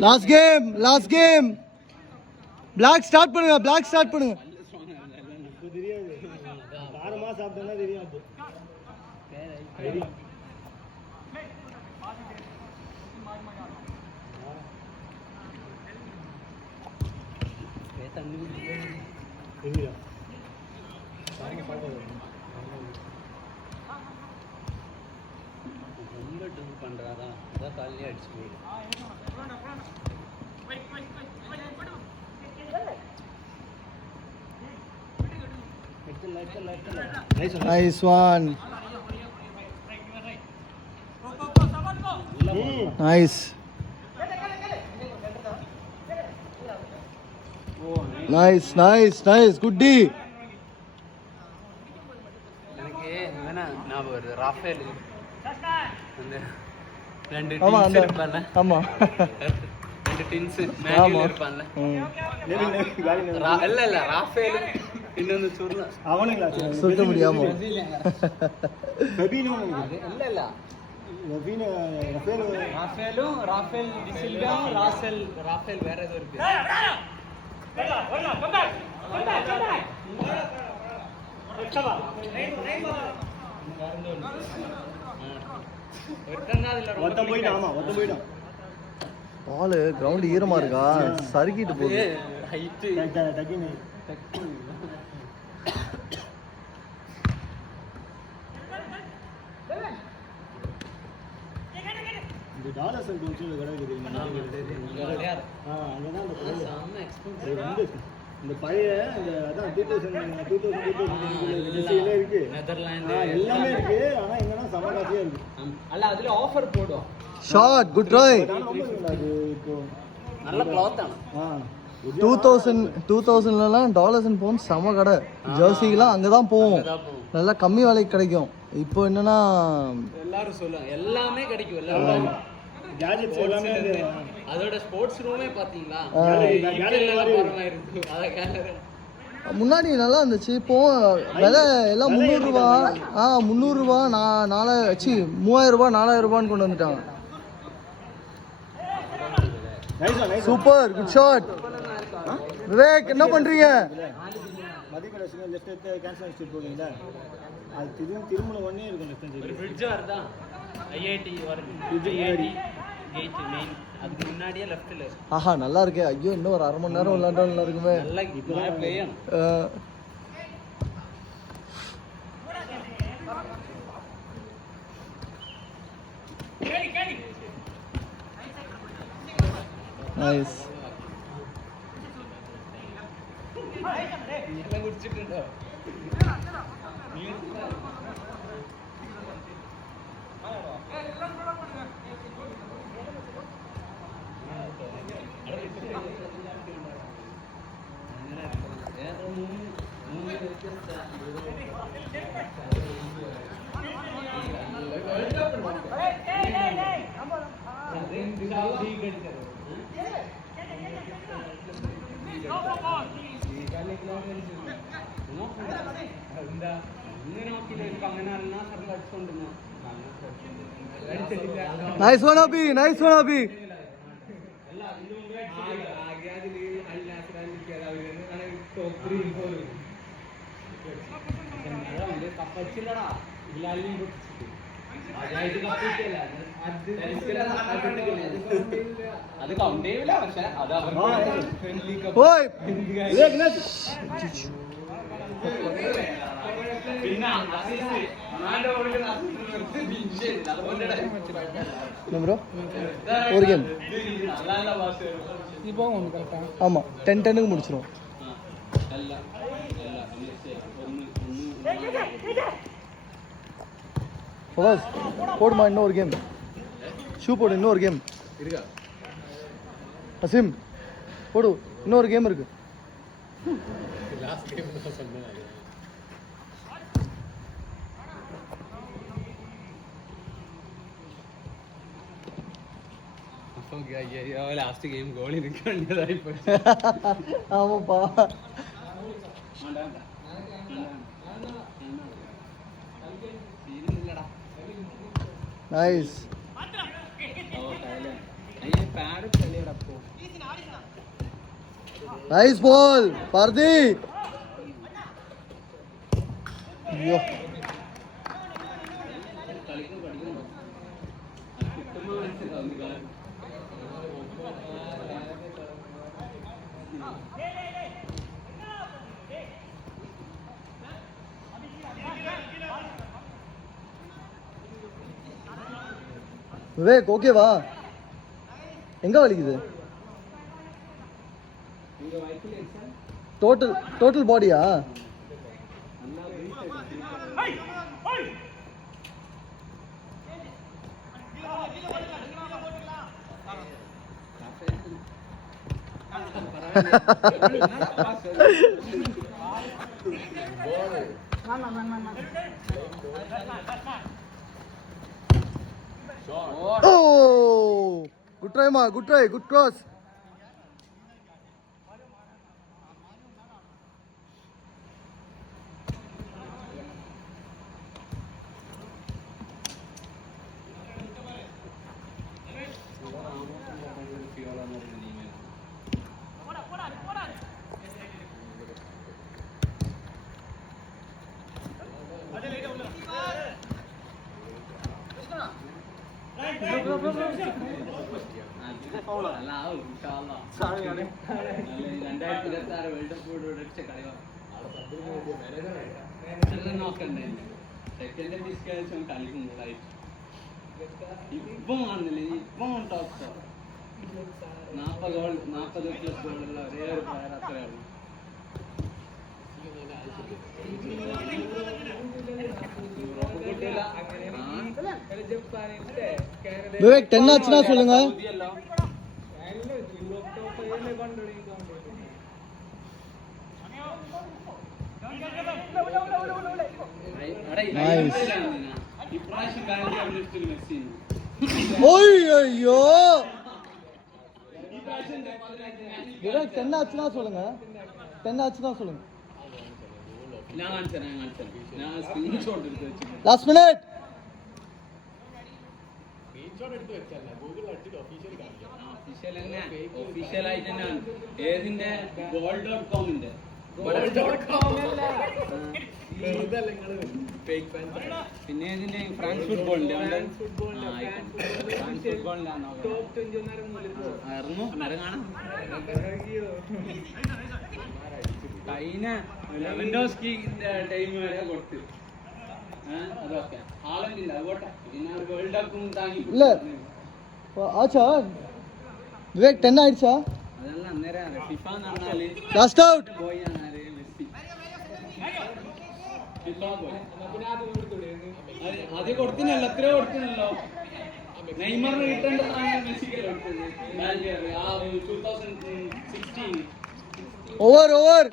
Last game. Black start பண்ணுங்க. தெரியாது 6 மாசம் சாப்பிட்டா தெரியும். பண்றாரா அதான் காலையிலே அடிச்சு போயிடு. Nice one. Nice. Good D. எனக்கு வேணா ஞாபகம் வருது ராஃபேல் அந்த ரெண்டு டின்ஸ் மேல இருப்பான்ல. இல்ல ராஃபேல் இன்னொன்னு சொல்ல அவனுங்களா சொல்ல முடியாம ஃபெபினோ இல்ல ராஃபேல் டிசில்வா ராஃபேல் வேற ஏதோ இருக்கு. பால் கிரவுண்ட் ஈரமா இருக்கா, சறுக்கிட்டு போகுது. இந்த பழைய அதான் 2000 இருக்கு, நெதர்லாந்து எல்லாமே இருக்கு. ஆனா என்னன்னா சமகாசியா இருக்கு. அல்ல அதுல ஆஃபர் போடும். Shot good try. அது இப்போ நல்ல கிளாத் ആണ്. 2000லாம் டாலர்ஸ் அண்ட் பவுண்ட்ஸ் செம கடை. ஜெர்சிலாம் அங்கதான் போவோம், நல்லா கம்மி விலைக்கு கிடைக்கும். இப்போ என்னன்னா எல்லாரும் சொல்லுவாங்க எல்லாமே கிடைக்கும், எல்லாரும் கேஜெட்ஸ் எல்லாமே. அதோட ஸ்போர்ட்ஸ் ரூமே பாத்தீங்களா, முன்னாடி நல்லா இருந்துச்சு. இப்போ விலை எல்லாம் 300 ரூபா. 300 ரூபா 3000 ரூபா 4000 ரூபான்னு கொண்டு வந்துட்டாங்க. Super good shot. விவேக் என்ன பண்றீங்க? மதிப்பீடு லெஃப்ட் கேன்சல் அடிச்சு போவீங்களா? அது திருமண ஒண்ணே இருக்கும். லெஃப்ட் ஒரு பிரிட்ஜ் வருதா ஐஐடி வருது, ஐஐடி கேட் மெயின் அதுக்கு முன்னாடியே லெஃப்ட்ல. ஆஹா நல்லா இருக்கே. ஐயோ இன்னும் ஒரு 1/2 மணி நேரம் விளையாண்டா நல்லா இருக்குமே. நல்லா இப்போ ப்ளே ஆன். நைஸ். நீங்க குடிச்சிட்டோ Nice one Abhi, nice one Abhi. ஒரு கேம் ஆமா 10-10 முடிச்சிரும். ஃபவாஸ் போடுமா இன்னொரு கேம், ஷூ போடு இன்னொரு கேம் இருக்கா. அசிம் போடு இன்னொரு கேம் இருக்கு. லாஸ்ட் கேம் தான் சொன்னேன். லாஸ்ட் கேம் கோலி நிக்க வேண்டியதாய் போச்சு. ஆமாப்பா நைஸ். பேடு നൈസ് ബോൾ പർദി. അയ്യോ விவேக் ஓகேவா? எங்க வலிக்குது? டோட்டல் பாடியா? Oh, good try, Ma. Good try. Good cross. ഇപ്പം കാണുന്നില്ല, ഇപ്പം ടോപ്പ് 40 ഗോൾ 40+ ഗോളുള്ള ഒരേ ഒരു പ്ലെയർ അത്രയാണ്. விவேக் 10 ஆச்சுனா சொல்லுங்க. ஐயோ விவேக் 10 ஆச்சுனா சொல்லுங்க. 10 ஆச்சுனா சொல்லுங்க. நான் ஸ்கிரீன்ஷாட் எடுத்து வெச்சிருக்கேன். Last minute. സ്ക്രീൻഷോട്ട് എടുത്ത് വെച്ചല്ല, ഗൂഗിളിൽ അടിച്ചിട്ട് ഒഫീഷ്യലി കാണിക്കാം. ഒഫീഷ്യൽ തന്നെ, ഒഫീഷ്യൽ ആയിട്ട് തന്നെയാണ്. ഏതിന്റെ goal.comന്റെ പിന്നെ ഇതിന്റെ ഫ്രാൻസ് ഫുട്ബോളിന്റെ ഫ്രാൻസ് ഫുട്ബോളിന്റെ ഇറങ്ങും അന്നേരം കാണാം. കഴിഞ്ഞ ലെവൻഡോസ്കിന്റെ ടൈം വരെ കൊടുത്ത് അതൊക്കെ ഹാളണ്ടില്ല, അതുകൊട്ടെ പിന്നെ വേൾഡ് കപ്പും താങ്ങി இல்ல ஆச்சா விவேக் 10 ஆயிடுச்சா? അതല്ല അന്നേരം ഫിഫ എന്ന് പറഞ്ഞാല് ലാസ്റ്റ് ഔട്ട് പോയി അന്നേരം മെസ്സി ഫിഫ പോയി. അത് കൊടുത്തിനല്ലോ, എത്രയോ കൊടുത്തിനല്ലോ. നെയ്മറിന് കിട്ടേണ്ട സാധനം മെസ്സിക്ക് കൊടുത്തത്. 2016 ഓവർ